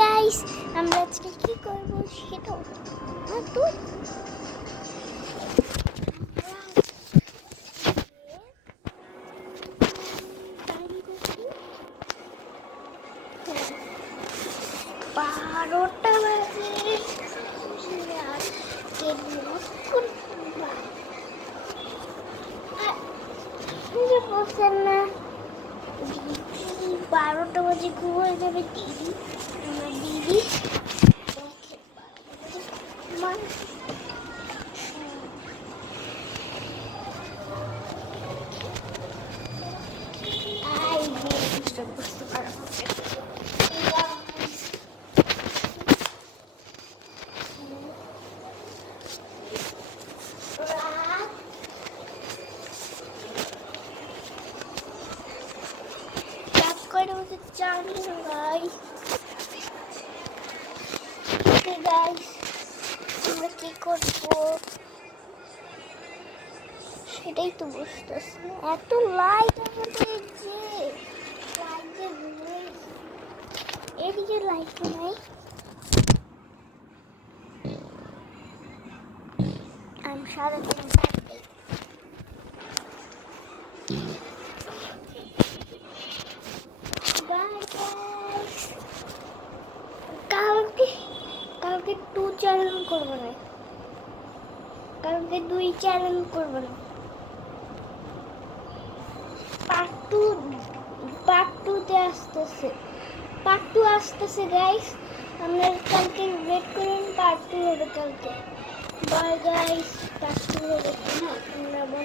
Guys আমরা আজকে কি করব সেটা তো বারোটা বাজে না 12টা বাজে ঘুমিয়ে যাবে দিদি আমার দিদি বুঝতে পারবো জানি না গাইস আমরা কি করবো সেটাই তো বুঝতেছি না। এত লাইট আমাদের যে লাইটের এদিকে লাইট নাই আমি সারাদিন থাকতে কালকে 2 চ্যালেঞ্জ করবো না কালকে 2 চ্যালেঞ্জ করবো না পার্ট 2 তে আসতেছে পার্ট 2 আসতেছে গাইস আপনারা কালকে ওয়েট করুন পার্ট 2 হবে কালকে বাই গাইস পার্ট 2 হবে না আমরা